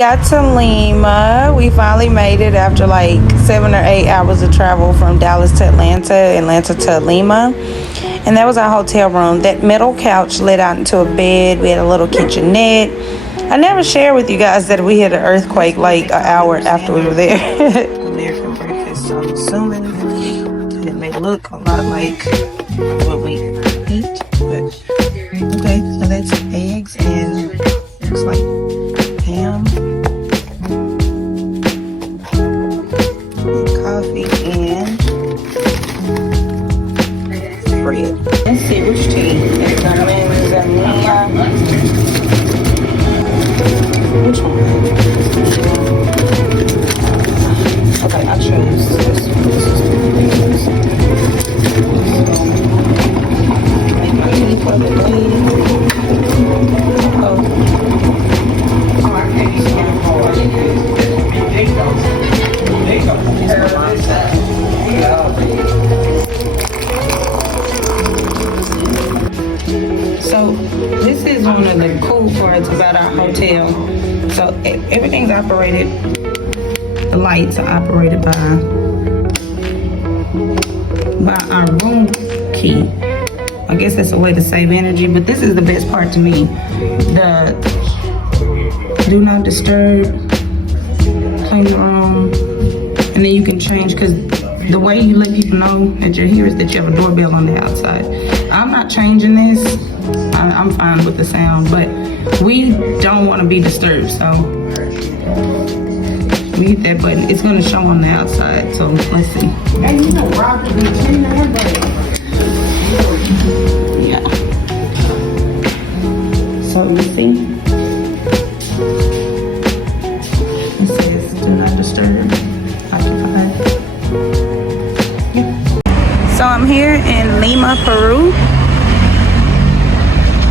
Got to Lima. We finally made it after like 7 or 8 hours of travel from Dallas to Atlanta to Lima. And that was our hotel room. That metal couch led out into a bed. We had a little kitchenette. I never shared with you guys that we had an earthquake like an hour after we were there. American breakfast, so I'm assuming it may look a lot like what we eat. But okay, so that's eggs and looks like ham. Coffee and bread. Let's see which tea. It's which one? Okay, I chose this one. Tea for the day. So this is one of the cool parts about our hotel. So everything's operated, the lights are operated by our room key. I guess that's a way to save energy, but this is the best part to me. The do not disturb, clean the room, and then you can change, because the way you let people know that you're here is that you have a doorbell on the outside. I'm not changing this. I'm fine with the sound, but we don't want to be disturbed, so we hit that button. It's going to show on the outside, so let's see. And you know, Rob could be cleaning everybody. Yeah. So you see, it says do not disturb, occupied. Yeah. So I'm here in Lima, Peru.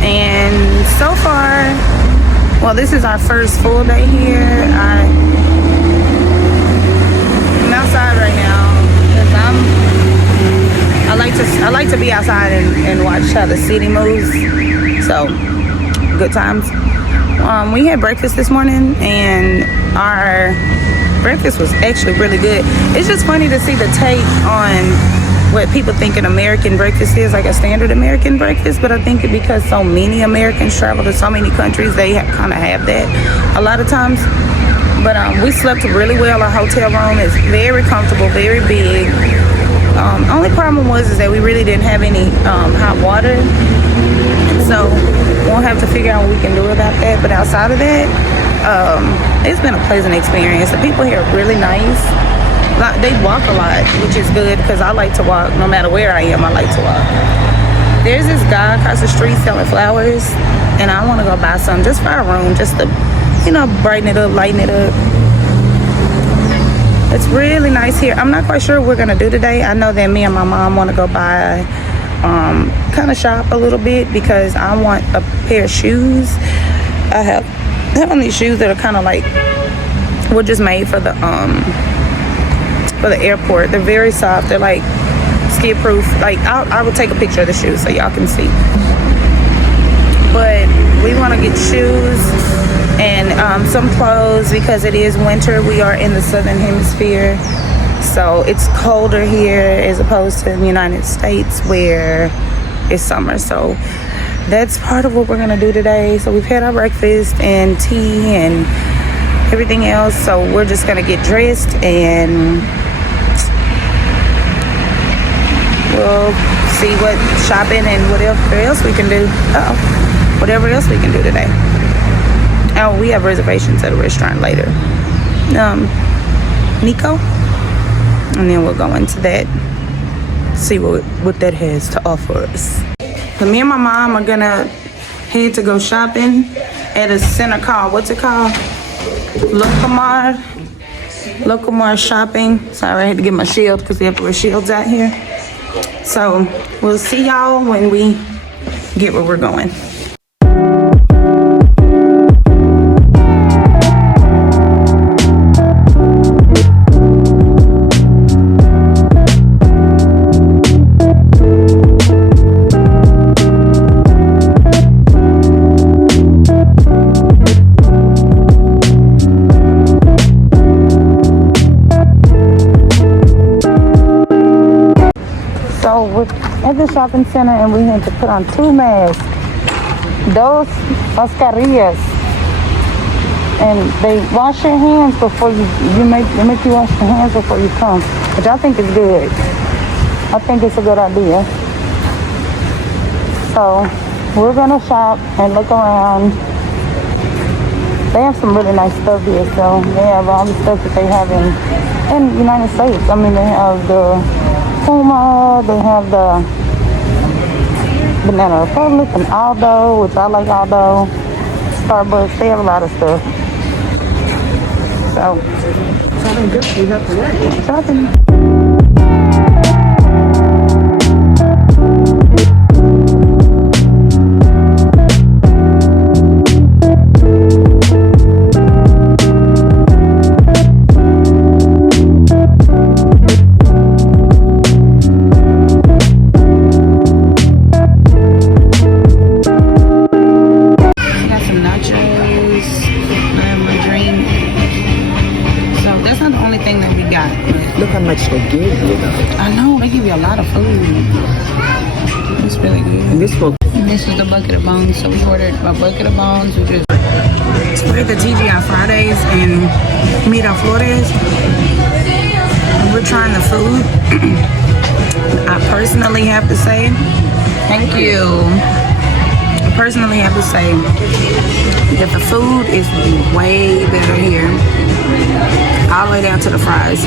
And so far, well, this is our first full day here. I'm outside right now because I like to be outside and watch how the city moves. So good times. We had breakfast this morning, and our breakfast was actually really good. It's just funny to see the take on what people think an American breakfast is, like a standard American breakfast, but I think because so many Americans travel to so many countries, they kind of have that a lot of times. But we slept really well. Our hotel room is very comfortable, very big. Only problem was that we really didn't have any hot water, so we'll have to figure out what we can do about that. But outside of that, it's been a pleasant experience. The people here are really nice. They walk a lot, which is good because I like to walk. No matter where I am, I like to walk. There's this guy across the street selling flowers, and I want to go buy some just for our room, just to, brighten it up, lighten it up. It's really nice here. I'm not quite sure what we're going to do today. I know that me and my mom want to go buy, kind of shop a little bit, because I want a pair of shoes. I have on these shoes that are kind of like, were just made for the airport. They're very soft. They're like skid proof. Like I will take a picture of the shoes so y'all can see. But we want to get shoes and some clothes because it is winter. We are in the southern hemisphere, so it's colder here as opposed to the United States where it's summer. So that's part of what we're gonna do today. So we've had our breakfast and tea and everything else, so we're just gonna get dressed and we'll see what shopping and whatever else we can do. Whatever else we can do today. Oh, we have reservations at a restaurant later. Nico, and then we'll go into that, see what that has to offer us. So me and my mom are gonna head to go shopping at a center called, what's it called? Locomar shopping. Sorry, I had to get my shield because we have to wear shields out here. So we'll see y'all when we get where we're going. So we're at the shopping center and we had to put on 2 masks. Dos mascarillas. And they wash your hands before they make you wash your hands before you come, which I think is good. I think it's a good idea. So we're gonna shop and look around. They have some really nice stuff here. So they have all the stuff that they have in the United States. I mean, they have the Puma, they have the Banana Republic and Aldo, which I like Aldo. Starbucks, they have a lot of stuff. So, Something good you have to wear. shopping. Look how much they give you. I know, they give you a lot of food. It's really good. And this book. This is the bucket of bones. So we ordered a bucket of bones, which is we're at the TGI Fridays in Miraflores. And we're trying the food. I personally have to say, thank you. I personally have to say that the food is way better here. All the way down to the fries.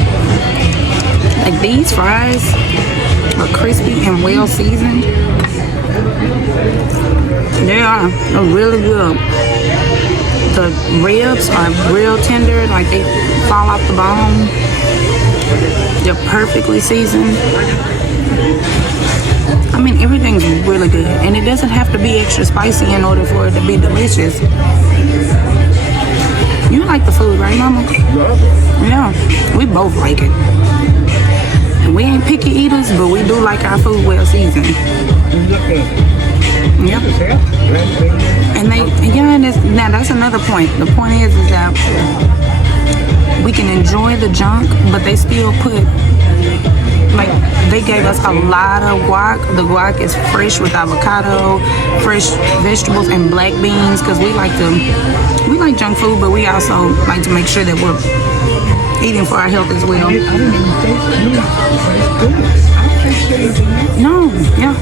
Like these fries are crispy and well seasoned. They are really good. The ribs are real tender, like they fall off the bone. They're perfectly seasoned. I mean, everything's really good, and it doesn't have to be extra spicy in order for it to be delicious. You like the food, right, Mama? Yeah, we both like it. And we ain't picky eaters, but we do like our food well seasoned. Yeah. And now that's another point. The point is that we can enjoy the junk, but they still put, like, they gave us a lot of guac. The guac is fresh with avocado, fresh vegetables, and black beans, because we like junk food, but we also like to make sure that we're eating for our health as well. No, yeah.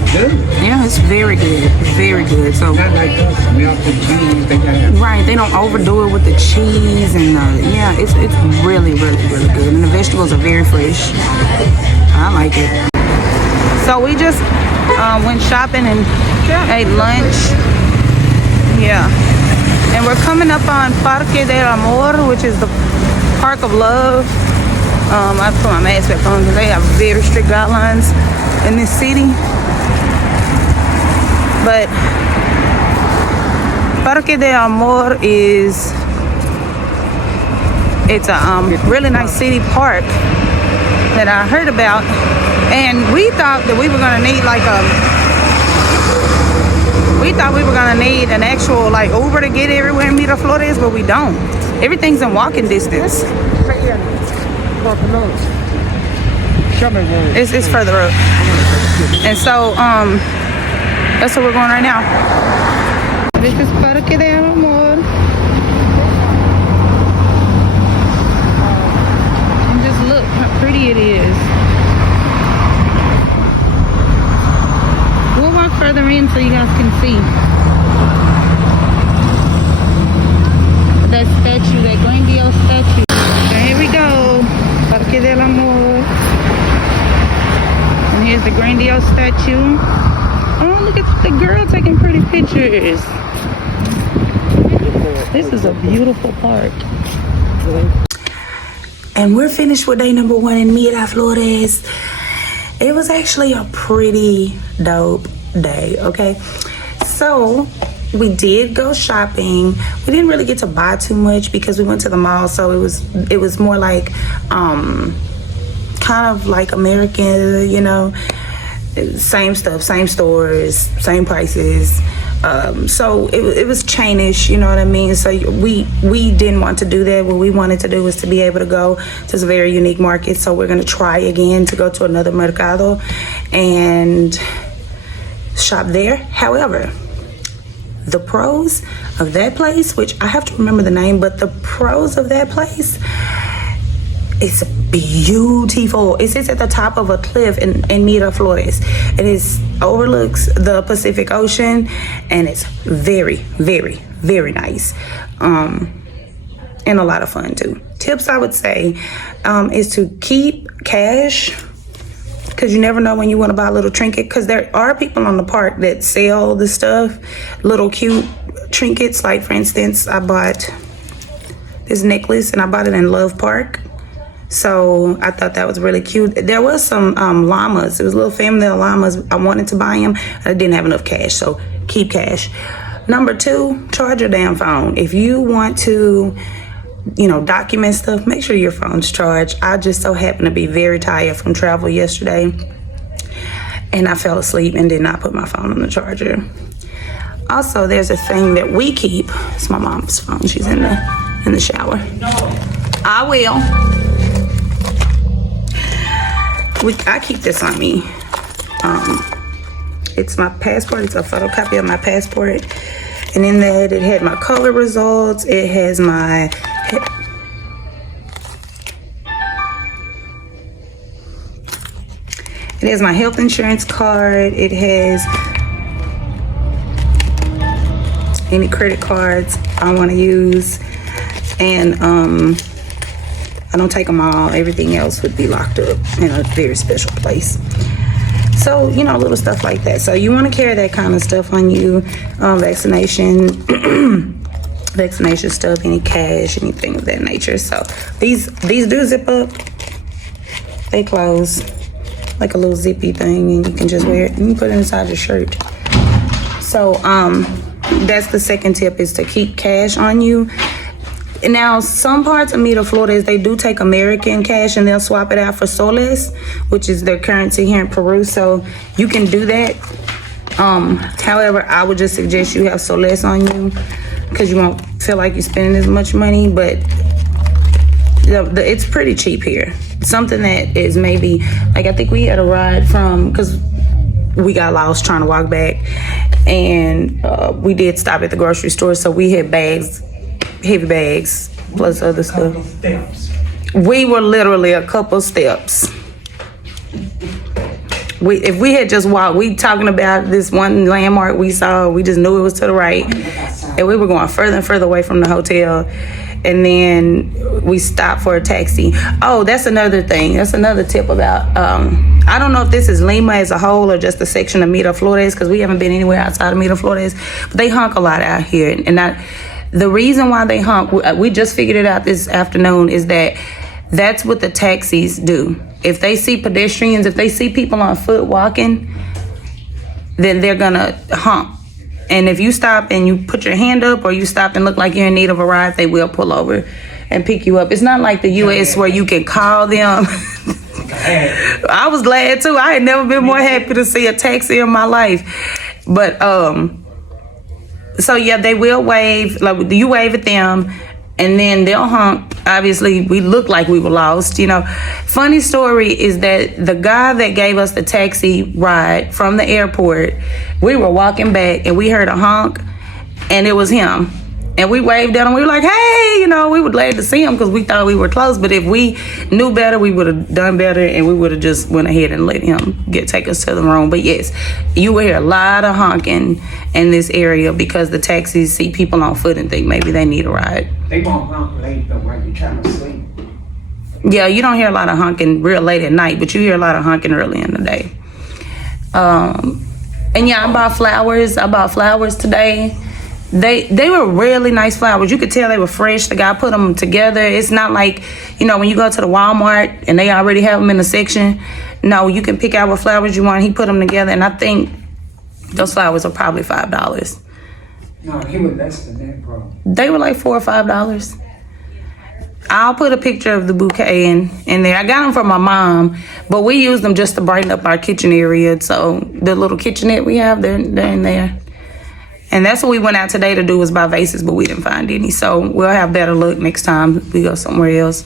Yeah, it's very good. Very good. So Not like us. We all put cheese. right, they don't overdo it with the cheese and yeah, it's really, really, really good. And the vegetables are very fresh. I like it. So we just went shopping and ate lunch. Yeah. And we're coming up on Parque del Amor, which is the Park of Love. I put my mask back on because they have very strict guidelines in this city. But Parque del Amor it's a really nice city park that I heard about, and we thought that we were gonna need an actual like Uber to get everywhere in Miraflores, but we don't. Everything's in walking distance. It's further up, and so that's where we're going right now. This is Parque del Amor. And just look how pretty it is. We'll walk further in so you guys can see. That statue, that grandiose statue. So here we go. Parque del Amor. And here's the grandiose statue. Oh, look at the girl taking pretty pictures. This is a beautiful park. And we're finished with day number 1 in Miraflores. It was actually a pretty dope day, okay? So we did go shopping. We didn't really get to buy too much because we went to the mall, so it was more like kind of like American, you know, same stuff, same stores, same prices. So it was chainish, you know what I mean? So we didn't want to do that. What we wanted to do was to be able to go to this very unique market. So we're going to try again to go to another mercado and shop there. However, the pros of that place, which I have to remember the name, but the pros of that place, it's beautiful. It sits at the top of a cliff in Miraflores. It overlooks the Pacific Ocean, and it's very, very, very nice. And a lot of fun too. Tips I would say is to keep cash, because you never know when you want to buy a little trinket, because there are people on the park that sell the stuff, little cute trinkets. Like, for instance, I bought this necklace and I bought it in Love Park. So I thought that was really cute. There was some llamas. It was a little family of llamas. I wanted to buy them. I didn't have enough cash, so keep cash. Number 2, charge your damn phone. If you want to, document stuff, make sure your phone's charged. I just so happened to be very tired from travel yesterday, and I fell asleep and did not put my phone on the charger. Also, there's a thing that we keep. It's my mom's phone. She's in the shower. I will. I keep this on me. It's my passport. It's a photocopy of my passport. And in that, it had my color results. It has my health insurance card. It has any credit cards I want to use. And I don't take them all. Everything else would be locked up in a very special place. So, little stuff like that. So you want to carry that kind of stuff on you. Vaccination stuff, any cash, anything of that nature. So these do zip up. They close like a little zippy thing, and you can just wear it and you put it inside your shirt. So that's the second tip, is to keep cash on you. Now, some parts of Miraflores, they do take American cash and they'll swap it out for soles, which is their currency here in Peru. So you can do that. However, I would just suggest you have soles on you, because you won't feel like you're spending as much money. But it's pretty cheap here. Something that is maybe, like, I think we had a ride from, because we got lost trying to walk back, and we did stop at the grocery store. So we had heavy bags plus other stuff. We were literally a couple steps. If we had just walked, we talking about this one landmark we saw, we just knew it was to the right, and we were going further and further away from the hotel. And then we stopped for a taxi. Oh, that's another thing. That's another tip about, I don't know if this is Lima as a whole or just a section of Miraflores, because we haven't been anywhere outside of Miraflores, but they honk a lot out here. And the reason why they honk, we just figured it out this afternoon, is that's what the taxis do. If they see pedestrians, if they see people on foot walking, then they're gonna honk. And if you stop and you put your hand up, or you stop and look like you're in need of a ride, they will pull over and pick you up. It's not like the U.S. where you can call them. I was glad too. I had never been more happy to see a taxi in my life. But so yeah, they will wave. Like, you wave at them, and then they'll honk. Obviously, we looked like we were lost. Funny story is that the guy that gave us the taxi ride from the airport, we were walking back and we heard a honk, and it was him. And we waved at him. We were like, hey, we were glad to see him because we thought we were close. But if we knew better, we would have done better, and we would have just went ahead and let him take us to the room. But yes, you will hear a lot of honking in this area because the taxis see people on foot and think maybe they need a ride. They won't honk late though while you're trying to sleep. Yeah, you don't hear a lot of honking real late at night, but you hear a lot of honking early in the day. And yeah, I bought flowers. Today. They were really nice flowers. You could tell they were fresh. The guy put them together. It's not like, when you go to the Walmart and they already have them in the section. No, you can pick out what flowers you want. He put them together, and I think those flowers are probably $5. No, he was less than that, bro. They were like $4 or $5. I'll put a picture of the bouquet in there. I got them from my mom, but we use them just to brighten up our kitchen area. So the little kitchenette we have, they're in there. And that's what we went out today to do, was buy vases, but we didn't find any. So we'll have better luck next time we go somewhere else.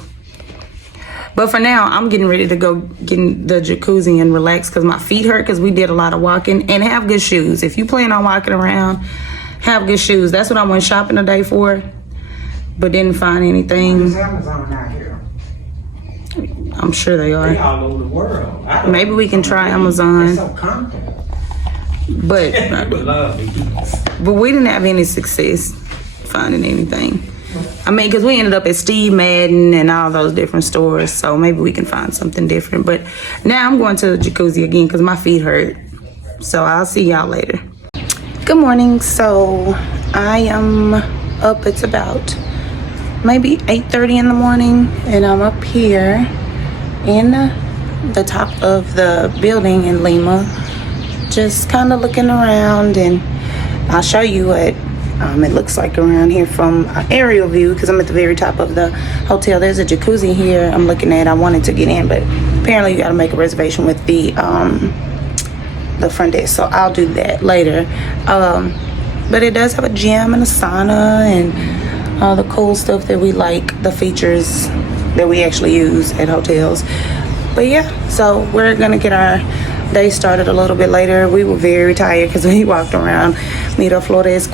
But for now, I'm getting ready to go get in the jacuzzi and relax because my feet hurt because we did a lot of walking. And have good shoes. If you plan on walking around, have good shoes. That's what I went shopping today for, but didn't find anything. There's Amazon out here. I'm sure they They are. all over the world. Maybe we can try They're Amazon. so comfortable. But People love me. but we didn't have any success finding anything. I mean, because we ended up at Steve Madden and all those different stores, so maybe we can find something different. But now I'm going to the jacuzzi again because my feet hurt. So I'll see y'all later. Good morning. So I am up. It's about maybe 8:30 in the morning, and I'm up here in the top of the building in Lima, just kind of looking around, and I'll show you what it looks like around here from an aerial view because I'm at the very top of the hotel. There's a jacuzzi here I'm looking at. I wanted to get in, but apparently you got to make a reservation with the front desk, so I'll do that later. But it does have a gym and a sauna and all the cool stuff that we like, the features that we actually use at hotels. But yeah, so we're gonna get our day started a little bit later. We were very tired because we walked around Miraflores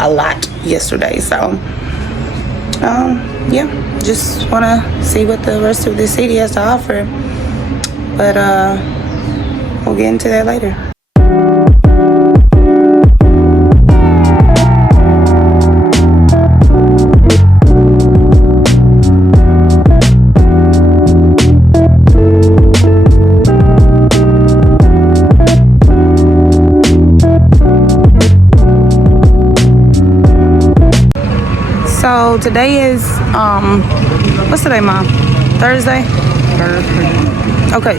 a lot yesterday. So yeah, just wanna see what the rest of the city has to offer. But we'll get into that later. So today is what's today, Mom? Thursday? Okay.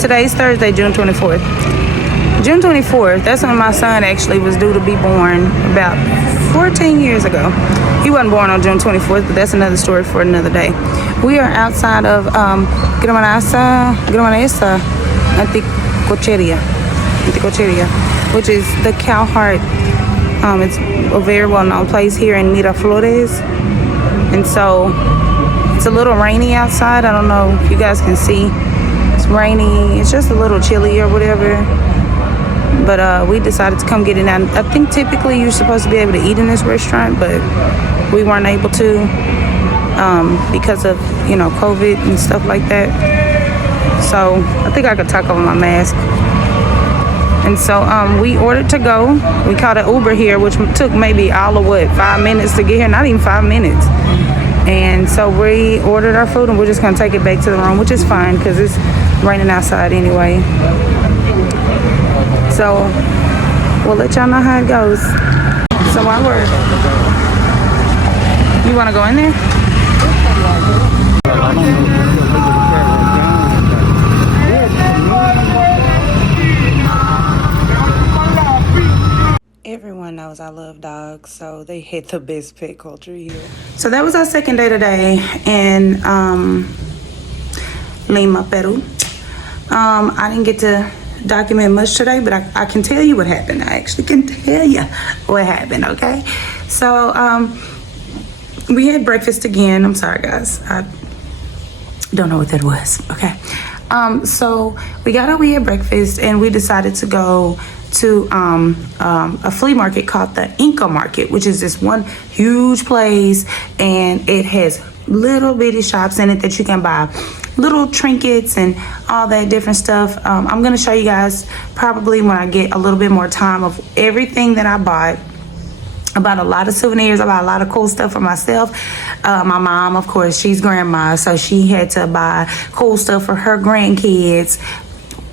Today's Thursday, June 24th. June 24th, that's when my son actually was due to be born about 14 years ago. He wasn't born on June 24th, but that's another story for another day. We are outside of Gramanesa Anticocheria, which is the cow heart. It's a very well-known place here in Miraflores. And so it's a little rainy outside. I don't know if you guys can see. It's rainy. It's just a little chilly or whatever. But we decided to come get it out. I think typically you're supposed to be able to eat in this restaurant, but we weren't able to because of, COVID and stuff like that. So I think I could tuck over my mask. And so we ordered to go. We called an Uber here, which took maybe all of 5 minutes to get here? Not even 5 minutes. And so we ordered our food and we're just gonna take it back to the room, which is fine because it's raining outside anyway. So we'll let y'all know how it goes. So while you wanna go in there? Everyone knows I love dogs, so they hit the best pet culture here. So that was our second day today in Lima, Peru. I didn't get to document much today, but I can tell you what happened. I actually can tell you what happened, okay? So we had breakfast again. I'm sorry, guys. I don't know what that was, okay? So we had breakfast and we decided to go to a flea market called the Inca Market, which is this one huge place, and it has little bitty shops in it that you can buy little trinkets and all that different stuff. I'm gonna show you guys probably when I get a little bit more time of everything that I bought. I bought a lot of souvenirs. I bought a lot of cool stuff for myself. My mom, of course, she's grandma, so she had to buy cool stuff for her grandkids.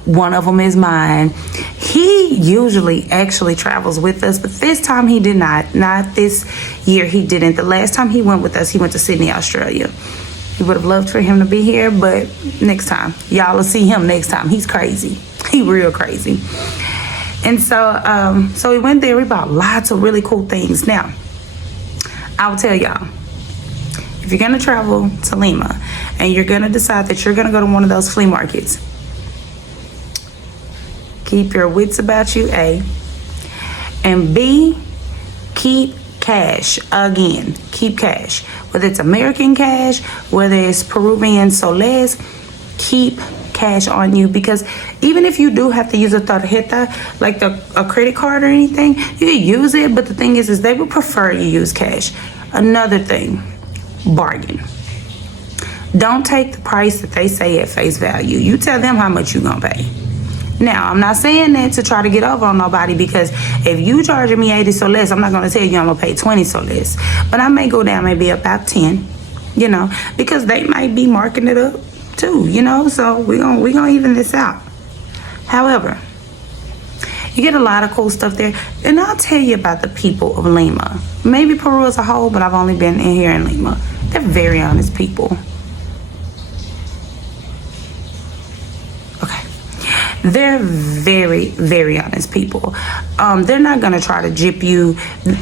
One of them is mine. He usually actually travels with us, but this time he did not. Not this year he didn't. The last time he went with us, he went to Sydney, Australia. We would have loved for him to be here, but next time. Y'all will see him next time. He's crazy. He real crazy. And so, so we went there. We bought lots of really cool things. Now, I'll tell y'all, if you're gonna travel to Lima and you're gonna decide that you're gonna go to one of those flea markets, keep your wits about you, A, and B, keep cash. Again, keep cash. Whether it's American cash, whether it's Peruvian soles, keep cash on you, because even if you do have to use a tarjeta, like a credit card or anything, you can use it, but the thing is they would prefer you use cash. Another thing, bargain. Don't take the price that they say at face value. You tell them how much you're gonna pay. Now, I'm not saying that to try to get over on nobody, because if you charging me 80 soles, I'm not gonna tell you I'm gonna pay 20 soles, but I may go down maybe about 10, you know, because they might be marking it up too, you know, so we gonna even this out. However, you get a lot of cool stuff there, and I'll tell you about the people of Lima. Maybe Peru as a whole, but I've only been in here in Lima. They're very honest people. They're very, very honest people. They're not gonna try to gyp you,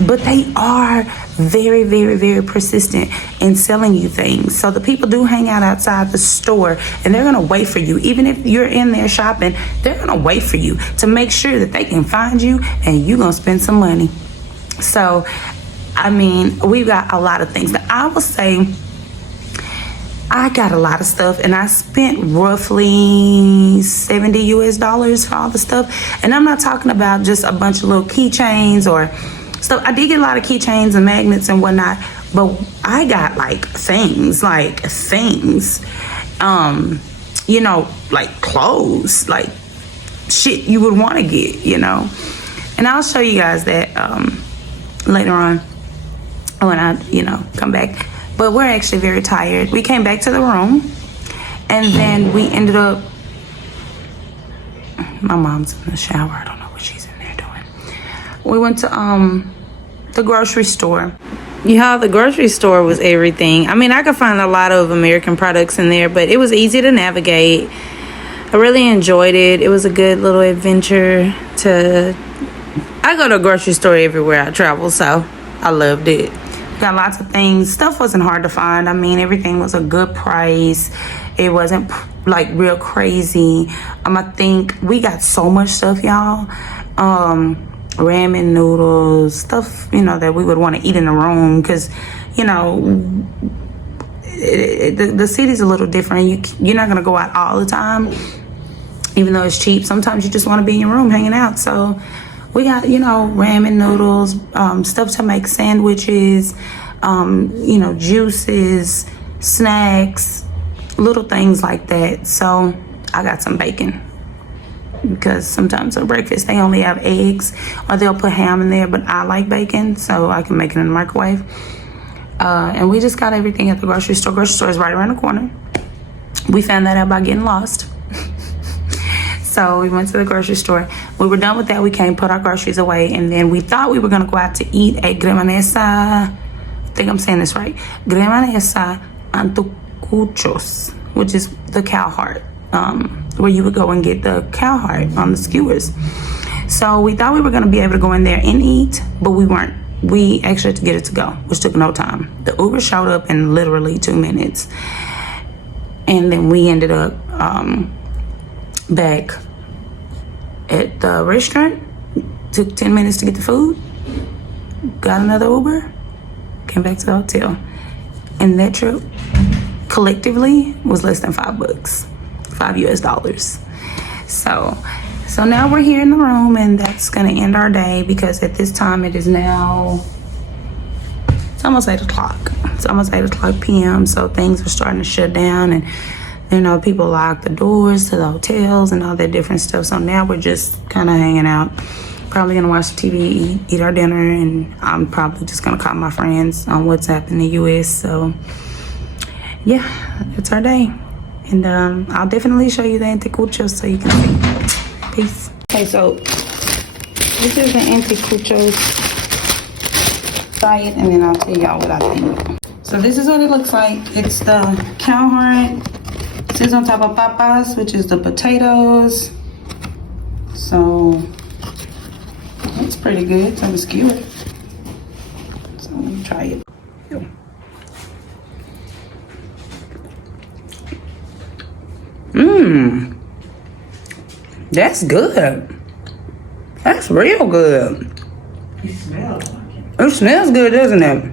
but they are very, very, very persistent in selling you things. So the people do hang out outside the store, and they're gonna wait for you. Even if you're in there shopping, they're gonna wait for you to make sure that they can find you, and you're gonna spend some money. So, I mean, we've got a lot of things. Now, I will say, I got a lot of stuff, and I spent roughly $70 US for all the stuff. And I'm not talking about just a bunch of little keychains or stuff. I did get a lot of keychains and magnets and whatnot, but I got things, you know, like clothes, like shit you would want to get, you know. And I'll show you guys that later on when I, you know, come back. But we're actually very tired. We came back to the room, and then we ended up, my mom's in the shower. I don't know what she's in there doing. We went to the grocery store. Yeah, the grocery store was everything. I mean, I could find a lot of American products in there, but it was easy to navigate. I really enjoyed it. It was a good little adventure I go to a grocery store everywhere I travel, so I loved it. Got lots of things. Stuff wasn't hard to find. I mean, everything was a good price. It wasn't like real crazy. I think we got so much stuff, y'all. Ramen noodles, stuff, you know, that we would want to eat in the room, because, you know, the city's a little different. You're not gonna go out all the time, even though it's cheap. Sometimes you just want to be in your room hanging out. So we got, you know, ramen noodles, stuff to make sandwiches, you know, juices, snacks, little things like that. So I got some bacon, because sometimes for breakfast they only have eggs, or they'll put ham in there, but I like bacon, so I can make it in the microwave. And we just got everything at the grocery store. Grocery store is right around the corner. We found that out by getting lost. So we went to the grocery store. We were done with that. We came, put our groceries away, and then we thought we were gonna go out to eat at Gremanesa. I think I'm saying this right. Gremanesa Antucuchos, which is the cow heart, where you would go and get the cow heart on the skewers. So we thought we were gonna be able to go in there and eat, but we weren't. We actually had to get it to go, which took no time. The Uber showed up in literally 2 minutes, and then we ended up back at the restaurant. Took 10 minutes to get the food, got another Uber, came back to the hotel, and that trip collectively was less than $5, $5 US. So now we're here in the room, and that's gonna end our day, because at this time it is now, it's almost 8 o'clock. It's almost 8 o'clock p.m. So things are starting to shut down, and you know, people lock the doors to the hotels and all that different stuff. So now we're just kind of hanging out. Probably gonna watch the TV, eat our dinner, and I'm probably just gonna call my friends on WhatsApp in the US. So yeah, it's our day. And I'll definitely show you the anticuchos so you can see. Peace. Okay, so this is the anticuchos. Try it, and then I'll tell y'all what I think. So this is what it looks like. It's the cow heart. It sits on top of papas, which is the potatoes. So it's pretty good. So I'm skewer. So let me try it. That's good. That's real good. It smells like it. It smells good, doesn't it?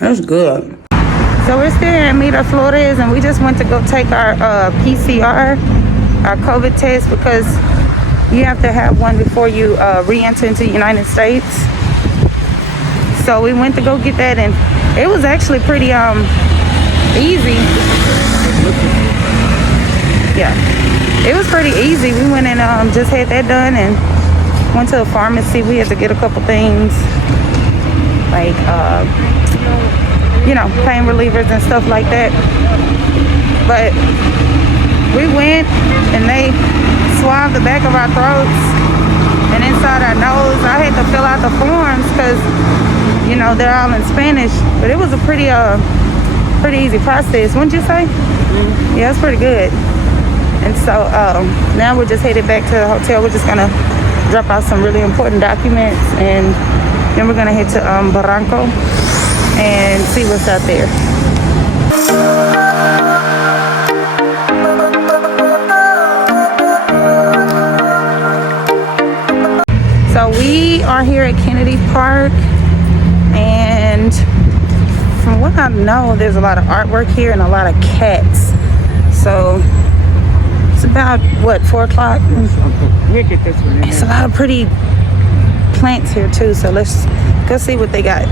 That's good. So we're still here at Miraflores, and we just went to go take our PCR, our COVID test, because you have to have one before you re-enter into the United States. So we went to go get that, and it was actually pretty easy. Yeah, it was pretty easy. We went and just had that done and went to the pharmacy. We had to get a couple things like pain relievers and stuff like that. But we went and they swabbed the back of our throats and inside our nose. I had to fill out the forms because they're all in Spanish, but it was a pretty easy process, wouldn't you say? Mm-hmm. Yeah, it's pretty good. And so now we're just headed back to the hotel. We're just gonna drop out some really important documents, and then we're gonna head to Barranco and see what's out there. So we are here at Kennedy Park, and from what I know, there's a lot of artwork here and a lot of cats. So it's about, 4 o'clock? Look at this one. It's a lot of pretty plants here too, so let's go see what they got.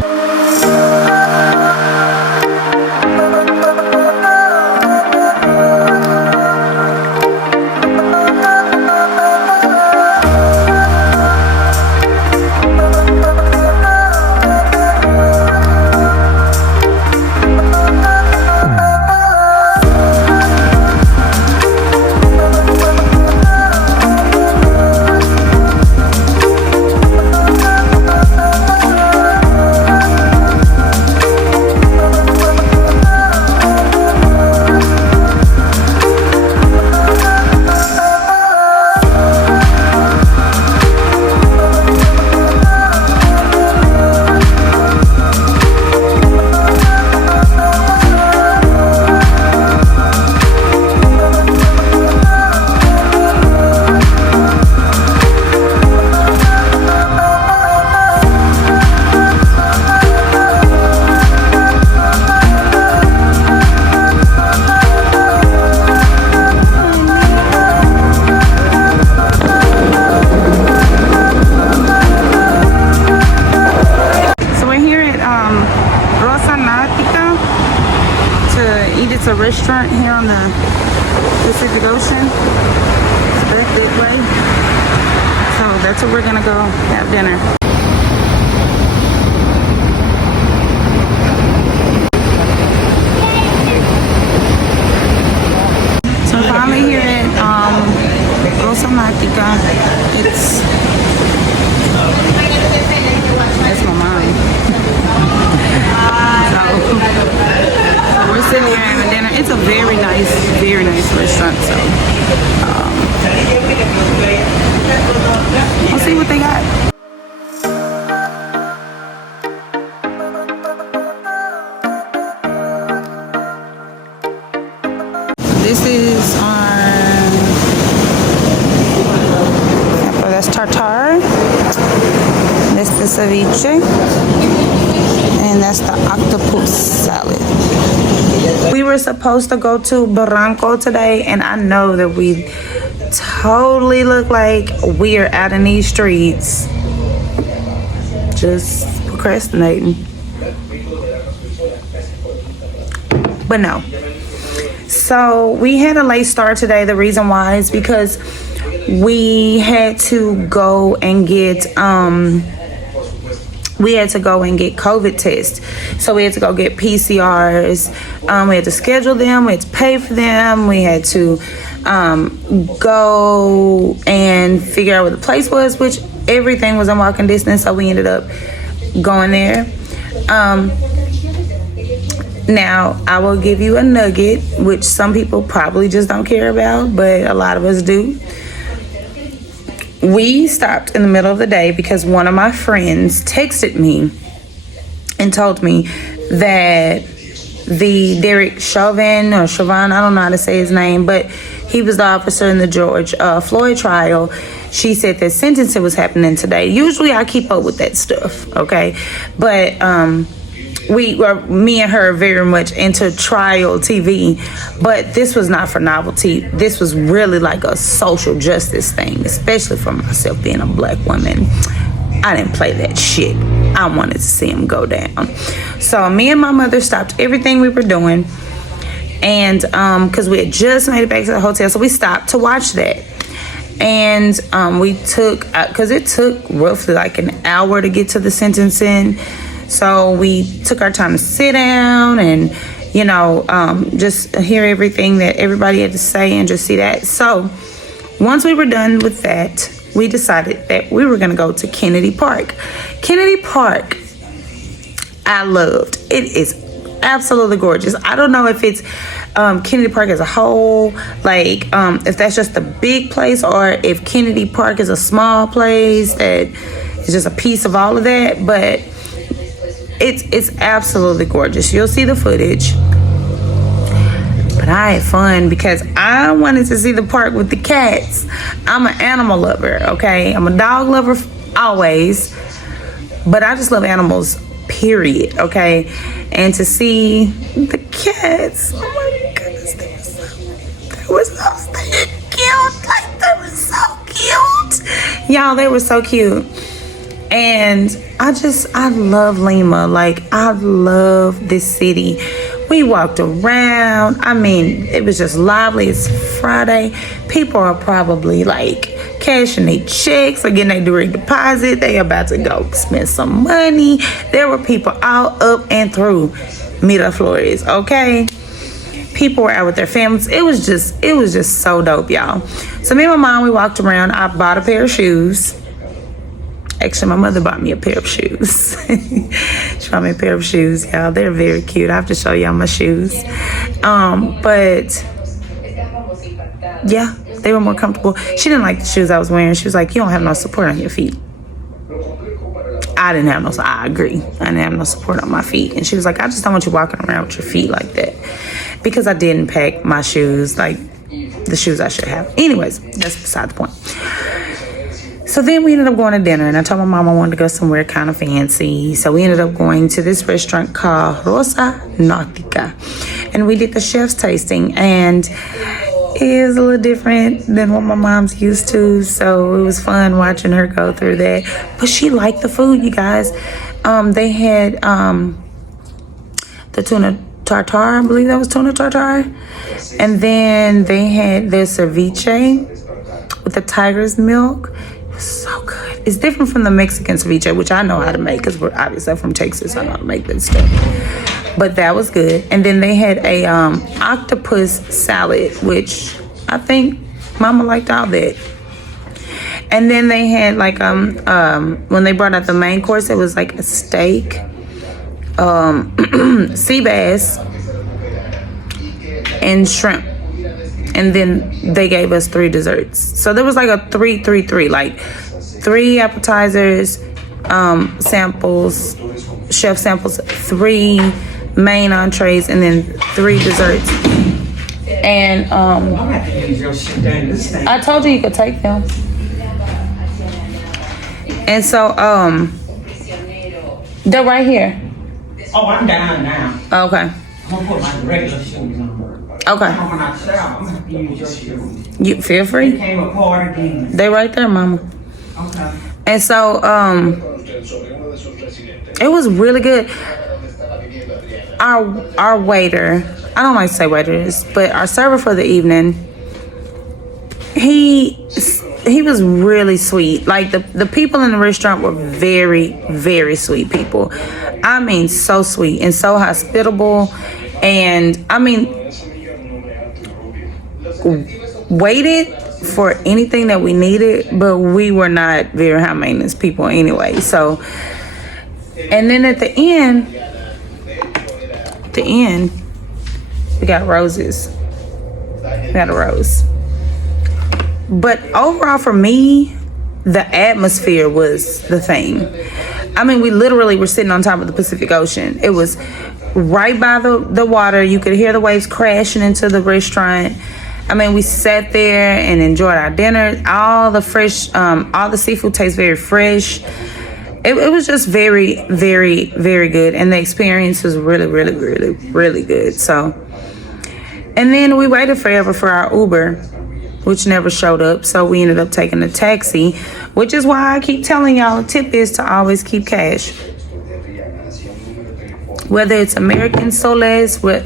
It's a restaurant here on the Pacific Ocean. It's back that way. So that's where we're gonna go have dinner. So we're finally here at Rosa Martica. That's my mom. So we're sitting here having dinner. It's a very nice restaurant. So we'll see what they got. This is that's tartare. This is ceviche. And that's the octopus salad. We were supposed to go to Barranco today, and I know that we totally look like we are out in these streets just procrastinating. But no. So we had a late start today. The reason why is because we had to go and get COVID tests. So we had to go get PCRs. We had to schedule them. We had to pay for them. We had to go and figure out where the place was, which everything was in walking distance. So we ended up going there. Now, I will give you a nugget, which some people probably just don't care about, but a lot of us do. We stopped in the middle of the day because one of my friends texted me and told me that the Derek Chauvin or Chauvin, I don't know how to say his name, but he was the officer in the George Floyd trial. She said that sentencing was happening today. Usually I keep up with that stuff, okay? But me and her are very much into trial TV, but this was not for novelty. This was really like a social justice thing, especially for myself being a black woman. I didn't play that shit. I wanted to see him go down. So me and my mother stopped everything we were doing, and because we had just made it back to the hotel, so we stopped to watch that. And we took, because it took roughly like an hour to get to the sentencing, so we took our time to sit down and, you know, just hear everything that everybody had to say and just see that. So once we were done with that, we decided that we were going to go to Kennedy Park. Kennedy Park, I loved. It is absolutely gorgeous. I don't know if it's Kennedy Park as a whole, like if that's just a big place, or if Kennedy Park is a small place that is just a piece of all of that, but it's absolutely gorgeous. You'll see the footage. But I had fun because I wanted to see the park with the cats. I'm an animal lover, okay? I'm a dog lover always, but I just love animals, period, okay? And to see the cats, oh my goodness, they were so cute. Like, they were so cute. Y'all, they were so cute. And I love Lima. Like, I love this city. We walked around. I mean, it was just lively. It's Friday. People are probably like cashing their checks or getting their direct deposit. They about to go spend some money. There were people all up and through Miraflores, okay? People were out with their families. It was just so dope, y'all. So me and my mom, we walked around. I bought a pair of shoes. Actually, my mother bought me a pair of shoes. She bought me a pair of shoes, y'all. They're very cute. I have to show y'all my shoes. But yeah, they were more comfortable. She didn't like the shoes I was wearing. She was like, you don't have no support on your feet. I didn't have no, I agree. I didn't have no support on my feet. And she was like, I just don't want you walking around with your feet like that. Because I didn't pack my shoes, like the shoes I should have. Anyways, that's beside the point. So then we ended up going to dinner, and I told my mom I wanted to go somewhere kind of fancy. So we ended up going to this restaurant called Rosa Nautica. And we did the chef's tasting, and it is a little different than what my mom's used to. So it was fun watching her go through that. But she liked the food, you guys. They had the tuna tartare, I believe that was tuna tartare. And then they had their ceviche with the tiger's milk. So good. It's different from the Mexican ceviche, which I know how to make because we're obviously from Texas. I know how to make that stuff. But that was good. And then they had a octopus salad, which I think Mama liked all that. And then they had like when they brought out the main course, it was like a steak, sea bass, and shrimp. And then they gave us 3 desserts. So there was like a 3-3-3, like 3 appetizers, samples, chef samples, 3 main entrees, and then 3 desserts. And I told you could take them. And so they're right here. Oh, I'm down now. Okay. I'm gonna put my regular shoes on. Okay. I'm gonna use your shoes. You feel free. They came apart again. They right there, Mama. Okay. And so it was really good. Our waiter, I don't like to say waiters, but our server for the evening, he was really sweet. Like the people in the restaurant were very, very sweet people. I mean, so sweet and so hospitable. And I mean, waited for anything that we needed, but we were not very high maintenance people anyway. So, and then at the end, we got roses. We got a rose. But overall for me, the atmosphere was the thing. I mean, we literally were sitting on top of the Pacific Ocean. It was right by the water. You could hear the waves crashing into the restaurant. I mean, we sat there and enjoyed our dinner. All the seafood tastes very fresh. It was just very, very, very good. And the experience was really, really, really, really good. So, and then we waited forever for our Uber, which never showed up. So we ended up taking a taxi, which is why I keep telling y'all a tip is to always keep cash. Whether it's American soles, whether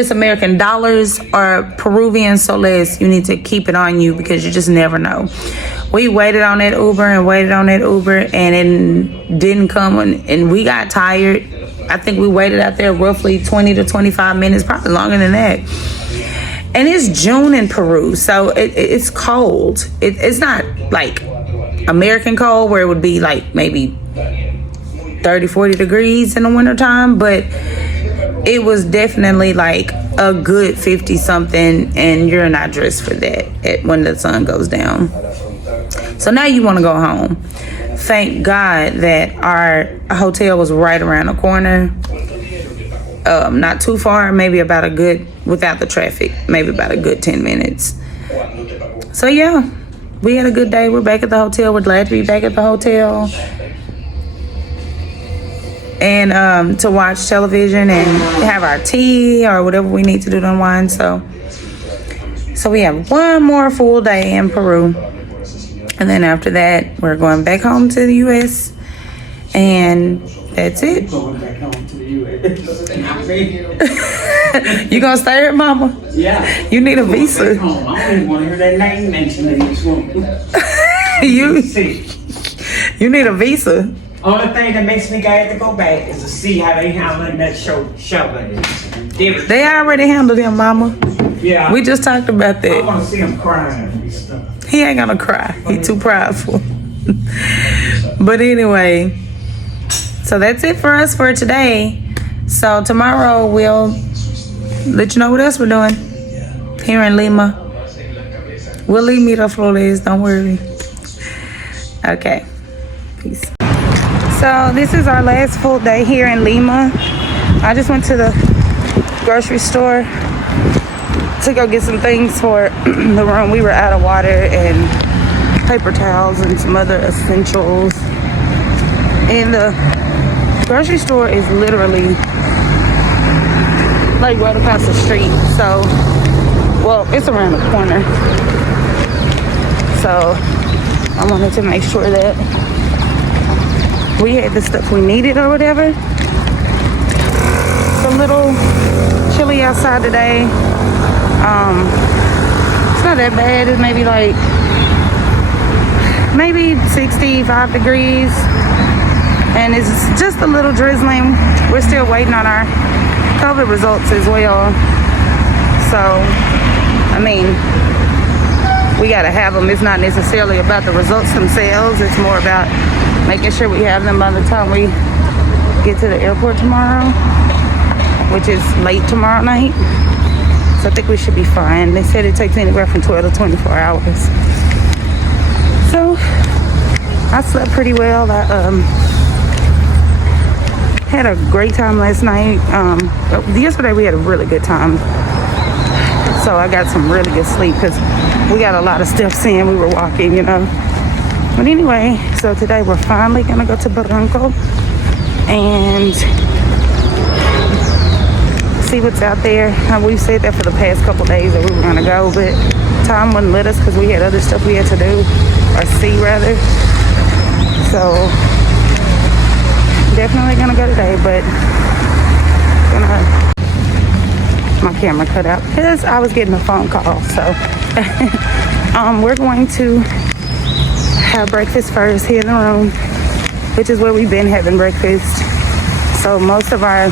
it's American dollars or Peruvian soles, you need to keep it on you because you just never know. We waited on that Uber and it didn't come, and we got tired. I think we waited out there roughly 20 to 25 minutes, probably longer than that. And it's June in Peru, so it's cold. It's not like American cold where it would be like maybe 30, 40 degrees in the wintertime, but it was definitely like a good 50 something, and you're not dressed for that when the sun goes down. So now you want to go home. Thank God that our hotel was right around the corner. Not too far, maybe about a good, without the traffic, maybe about a good 10 minutes. So yeah, we had a good day. We're back at the hotel. We're glad to be back at the hotel. And to watch television and have our tea or whatever we need to do to unwind. So we have one more full day in Peru. And then after that, we're going back home to the U.S. And that's it. Going back home to the U.S. You gonna stay here, Mama? Yeah. You need a visa. Home. I don't even want to hear that name mentioned in this room. You need a visa. Only thing that makes me glad to go back is to see how they handling that shoveling. They already handled him, Mama. Yeah. We just talked about I that. want to see him crying and stuff. He ain't gonna cry. He too prideful. But anyway, so that's it for us for today. So tomorrow we'll let you know what else we're doing here in Lima. We'll leave Miraflores, don't worry. Okay, peace. So this is our last full day here in Lima. I just went to the grocery store to go get some things for the room. We were out of water and paper towels and some other essentials. And the grocery store is literally like right across the street. So, well, it's around the corner. So I wanted to make sure that we had the stuff we needed or whatever. It's a little chilly outside today. It's not that bad. It's maybe 65 degrees. And it's just a little drizzling. We're still waiting on our COVID results as well. So, I mean, we gotta have them. It's not necessarily about the results themselves. It's more about making sure we have them by the time we get to the airport tomorrow, which is late tomorrow night. So I think we should be fine. They said it takes anywhere from 12 to 24 hours. So I slept pretty well. I had a great time last night. Yesterday we had a really good time. So I got some really good sleep because we got a lot of steps in. We were walking, you know. But anyway, so today we're finally gonna go to Barranco and see what's out there. We've said that for the past couple days that we were gonna go, but time wouldn't let us because we had other stuff we had to do, or see rather. So definitely gonna go today, but my camera cut out because I was getting a phone call. So we're going to have breakfast first here in the room, which is where we've been having breakfast. So most of our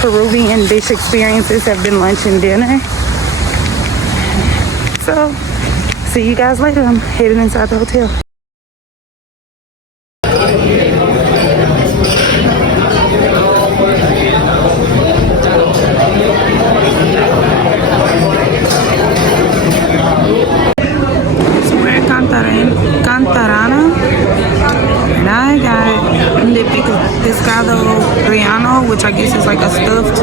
Peruvian dish experiences have been lunch and dinner. So see you guys later. I'm heading inside the hotel. Cantarana, and I got the pickle. pescado relleno, which I guess is like a stuffed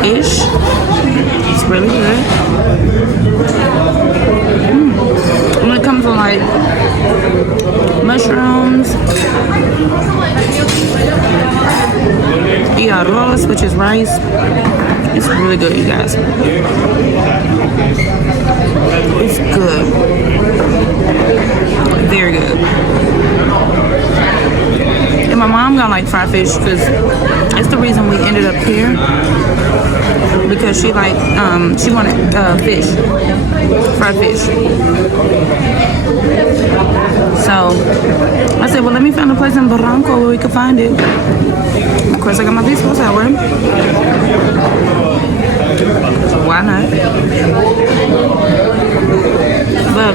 fish. It's really good. And it comes with like mushrooms, y arroz, which is rice. It's really good, you guys. It's good. Very good. And my mom got like fried fish because it's the reason we ended up here. Because she like she wanted fish, fried fish. So I said, well, let me find a place in Barranco where we could find it. Of course, I got my peaceful sour. Why not? But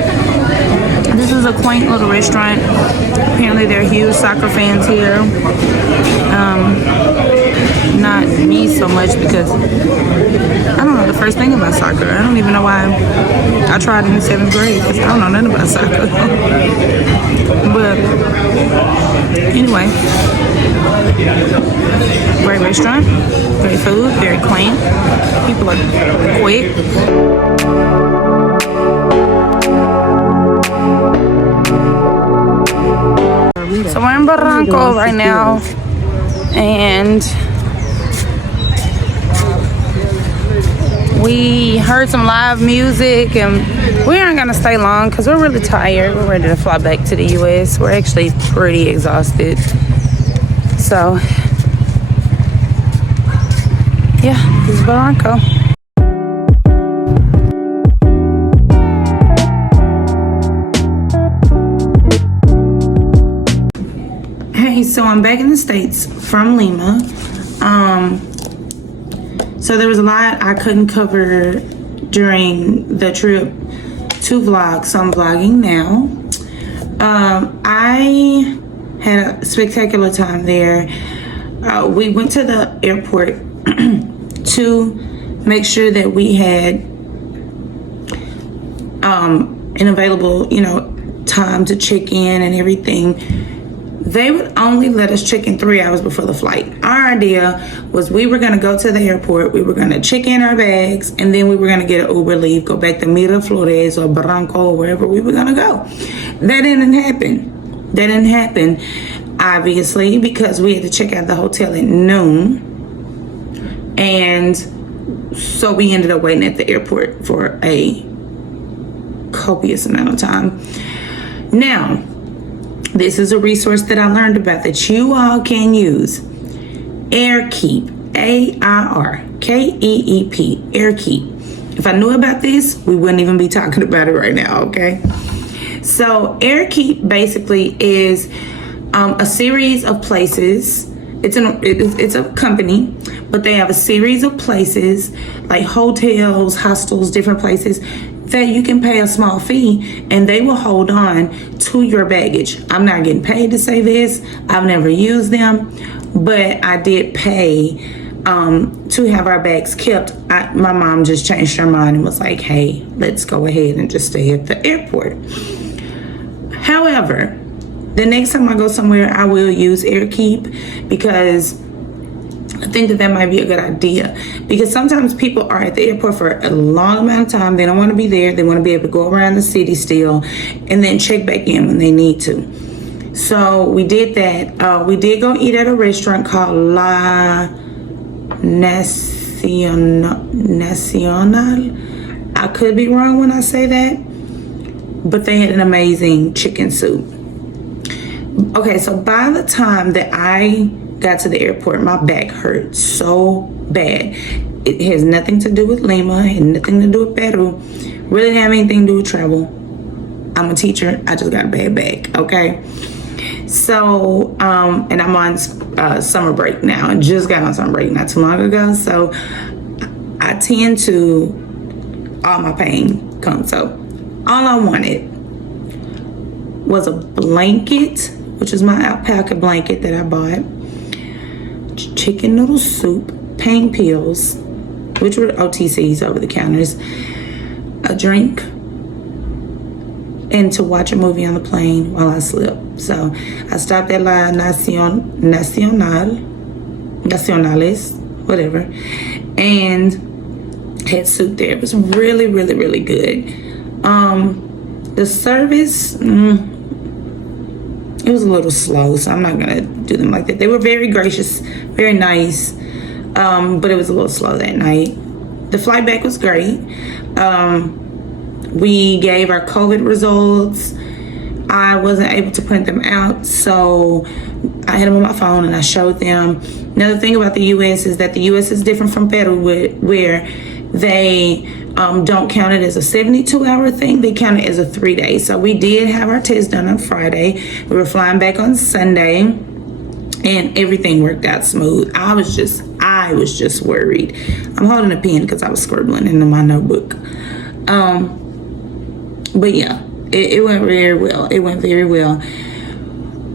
this is a quaint little restaurant. Apparently, they're huge soccer fans here. Not me so much because I don't know the first thing about soccer. I don't even know why I tried in the 7th grade because I don't know nothing about soccer. But anyway, great restaurant, great food, very quaint. People are quick. So we're in Barranco right now, and we heard some live music, and we aren't gonna stay long because we're really tired. We're ready to fly back to the US. We're actually pretty exhausted. So yeah, this is Barranco. Hey, so I'm back in the States from Lima. So there was a lot I couldn't cover during the trip to vlog, so I'm vlogging now. I had a spectacular time there. We went to the airport to make sure that we had an available, time to check in and everything. They would only let us check in 3 hours before the flight. Our idea was we were gonna go to the airport, we were gonna check in our bags, and then we were gonna get an Uber, leave, go back to Miraflores or Barranco or wherever we were gonna go. That didn't happen, obviously, because we had to check out the hotel at noon. And so we ended up waiting at the airport for a copious amount of time. Now, this is a resource that I learned about that you all can use. AirKeep, AirKeep, AirKeep. If I knew about this, we wouldn't even be talking about it right now, okay? So AirKeep basically is a series of places. It's a company, but they have a series of places like hotels, hostels, different places that you can pay a small fee and they will hold on to your baggage. I'm not getting paid to say this. I've never used them, but I did pay to have our bags kept. My mom just changed her mind and was like, hey, let's go ahead and just stay at the airport. However, the next time I go somewhere, I will use AirKeep because I think that might be a good idea, because sometimes people are at the airport for a long amount of time. They don't want to be there. They want to be able to go around the city still and then check back in when they need to. So we did that. We did go eat at a restaurant called La Nacional. I could be wrong when I say that, but they had an amazing chicken soup. Okay, so by the time that I got to the airport, my back hurt so bad. It has nothing to do with Lima, it had nothing to do with Peru, really didn't have anything to do with travel. I'm a teacher, I just got a bad back, okay? So, and I'm on summer break now. I just got on summer break not too long ago, so I tend to, all my pain comes. So all I wanted was a blanket, which is my alpaca blanket that I bought, chicken noodle soup, pain pills, which were OTCs, over the counters, a drink, and to watch a movie on the plane while I slept. So I stopped at La Nacionales, whatever, and had soup there. It was really, really, really good. The service, it was a little slow, so I'm not gonna do them like that. They were very gracious, very nice, but it was a little slow that night. The flight back was great. We gave our COVID results. I wasn't able to print them out, so I had them on my phone and I showed them. Another thing about the U.S. is that the U.S. is different from Peru, where they don't count it as a 72-hour thing. They count it as a 3-day. So we did have our test done on Friday. We were flying back on Sunday, and everything worked out smooth. I was just worried. I'm holding a pen because I was scribbling into my notebook. But yeah, it went very well. It went very well.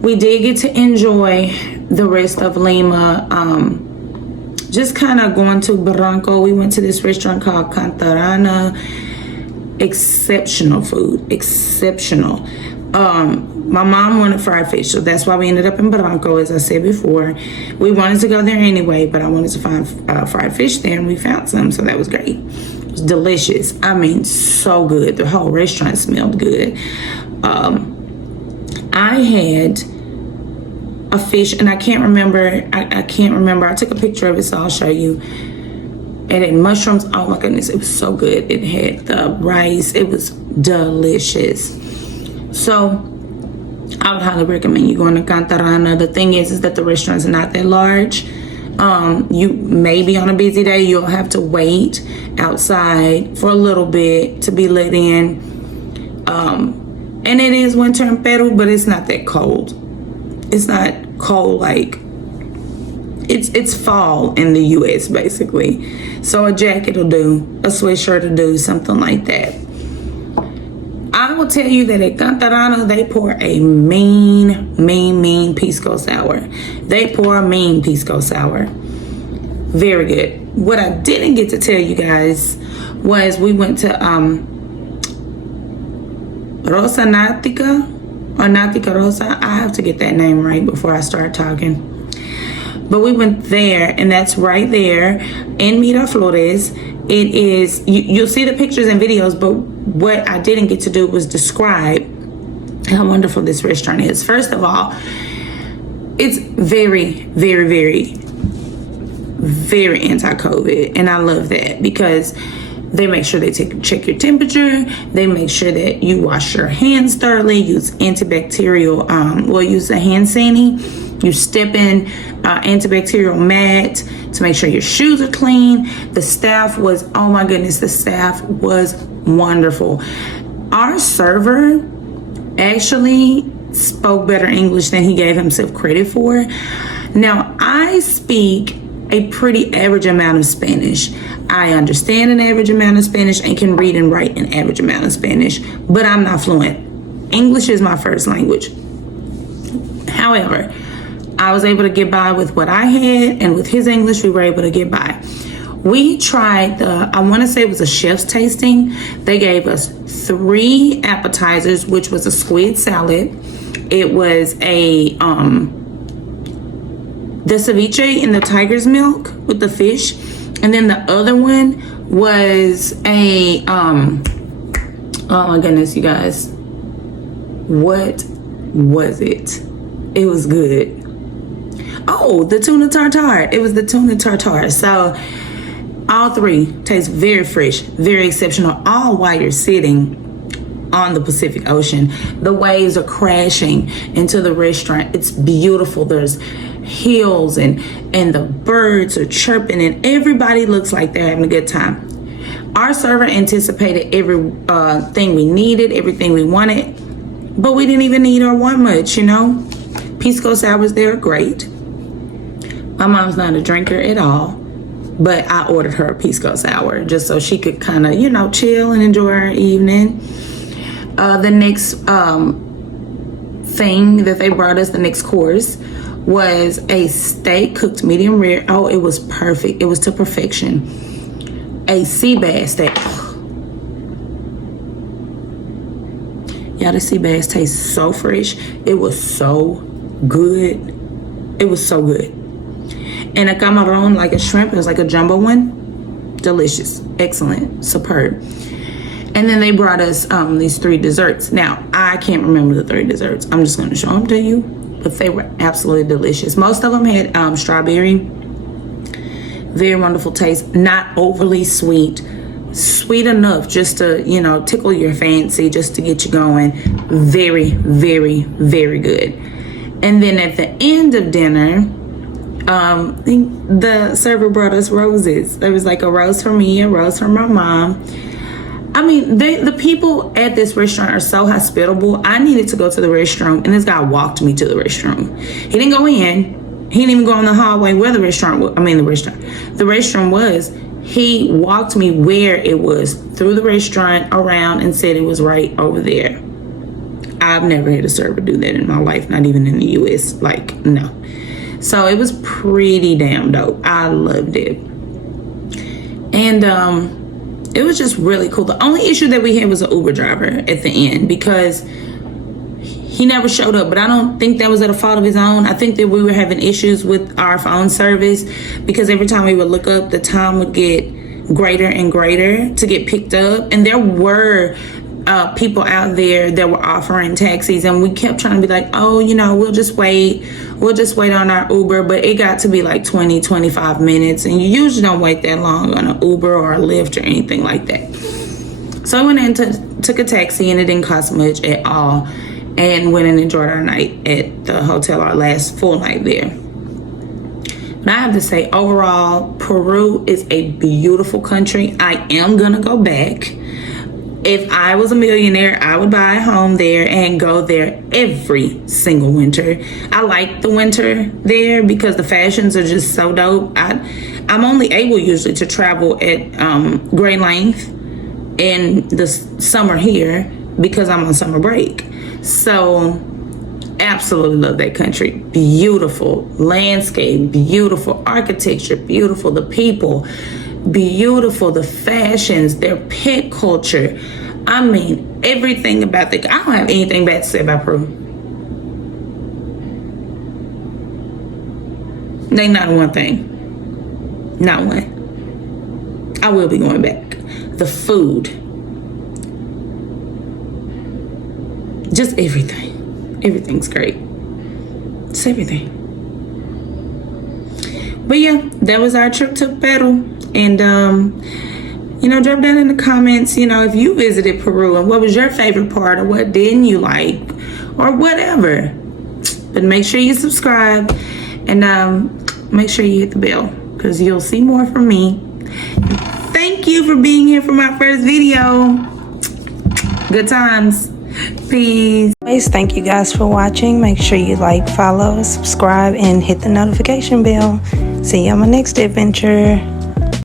We did get to enjoy the rest of Lima. Just kind of going to Barranco. We went to this restaurant called Cantarana. Exceptional food. Exceptional. My mom wanted fried fish, so that's why we ended up in Barranco, as I said before. We wanted to go there anyway, but I wanted to find fried fish there, and we found some, so that was great. It was delicious. I mean, so good. The whole restaurant smelled good. I had a fish, and I can't remember. I can't remember. I took a picture of it, so I'll show you. It had mushrooms. Oh my goodness, it was so good. It had the rice. It was delicious. So I would highly recommend you going to Cantarana. The thing is that the restaurant's not that large. You maybe on a busy day you'll have to wait outside for a little bit to be let in. And it is winter in Peru, but it's not that cold. It's not cold like it's fall in the US basically. So a jacket will do, a sweatshirt will do, something like that. I will tell you that at Cantarana, they pour a mean pisco sour. They pour a mean pisco sour. Very good. What I didn't get to tell you guys was we went to Rosa Natica, or Natica Rosa. I have to get that name right before I start talking. But we went there, and that's right there in Miraflores. It is, you'll see the pictures and videos, but what I didn't get to do was describe how wonderful this restaurant is. First of all, it's very, very, very, very anti-COVID, and I love that because they make sure they check your temperature. They make sure that you wash your hands thoroughly, use antibacterial, use a hand sani. You step in antibacterial mat to make sure your shoes are clean. The staff was, oh my goodness, the staff was wonderful. Our server actually spoke better English than he gave himself credit for. Now, I speak a pretty average amount of Spanish. I understand an average amount of Spanish and can read and write an average amount of Spanish, but I'm not fluent. English is my first language. However, I was able to get by with what I had, and with his English, we were able to get by. We tried I want to say it was a chef's tasting. They gave us 3 appetizers, which was a squid salad. It was the ceviche in the tiger's milk with the fish. And then the other one was oh my goodness, you guys. What was it? It was good. Oh, the tuna tartare. It was the tuna tartare. So all 3 taste very fresh, very exceptional, all while you're sitting on the Pacific Ocean. The waves are crashing into the restaurant. It's beautiful. There's hills and the birds are chirping, and everybody looks like they're having a good time. Our server anticipated everything we needed, everything we wanted, but we didn't even need or want much, you know. Pisco sours, they're great. My mom's not a drinker at all, but I ordered her a pisco sour just so she could kind of, chill and enjoy her evening. The next thing that they brought us, the next course, was a steak cooked medium rare. Oh, it was perfect. It was to perfection. A sea bass steak. Y'all, the sea bass tastes so fresh. It was so good. It was so good. And a camarón, like a shrimp, it was like a jumbo one. Delicious, excellent, superb. And then they brought us these 3 desserts. Now, I can't remember the 3 desserts. I'm just going to show them to you. But they were absolutely delicious. Most of them had strawberry. Very wonderful taste. Not overly sweet. Sweet enough just to, you know, tickle your fancy, just to get you going. Very, very, very good. And then at the end of dinner, the server brought us roses. There was like a rose for me, a rose for my mom. I mean, the people at this restaurant are so hospitable. I needed to go to the restroom, and this guy walked me to the restroom. He didn't go in. He didn't even go in the hallway where the restroom was. The restroom was. He walked me where it was, through the restaurant, around, and said it was right over there. I've never had a server do that in my life, not even in the U.S. Like, no. So it was pretty damn dope. I loved it. And it was just really cool. The only issue that we had was an Uber driver at the end, because he never showed up. But I don't think that was at a fault of his own. I think that we were having issues with our phone service, because every time we would look up, the time would get greater and greater to get picked up. And there were people out there that were offering taxis, and we kept trying to be like, oh, you know, we'll just wait on our Uber. But it got to be like 20-25 minutes, and you usually don't wait that long on an Uber or a Lyft or anything like that. So I went in, took a taxi, and it didn't cost much at all, and went and enjoyed our night at the hotel, our last full night there. But I have to say, overall, Peru is a beautiful country. I am gonna go back. If I was a millionaire, I would buy a home there and go there every single winter. I like the winter there because the fashions are just so dope. I'm only able usually to travel at great length in the summer here because I'm on summer break. So absolutely love that country. Beautiful landscape, beautiful architecture, beautiful the people, beautiful the fashions, their pet culture. I mean, everything about I don't have anything bad to say about Peru. They not one thing. Not one. I will be going back. The food. Just everything. Everything's great. It's everything. But yeah, that was our trip to Peru. And, you know, drop down in the comments, you know, if you visited Peru and what was your favorite part, or what didn't you like, or whatever. But make sure you subscribe, and make sure you hit the bell, because you'll see more from me. Thank you for being here for my first video. Good times. Peace. Thank you guys for watching. Make sure you like, follow, subscribe, and hit the notification bell. See you on my next adventure.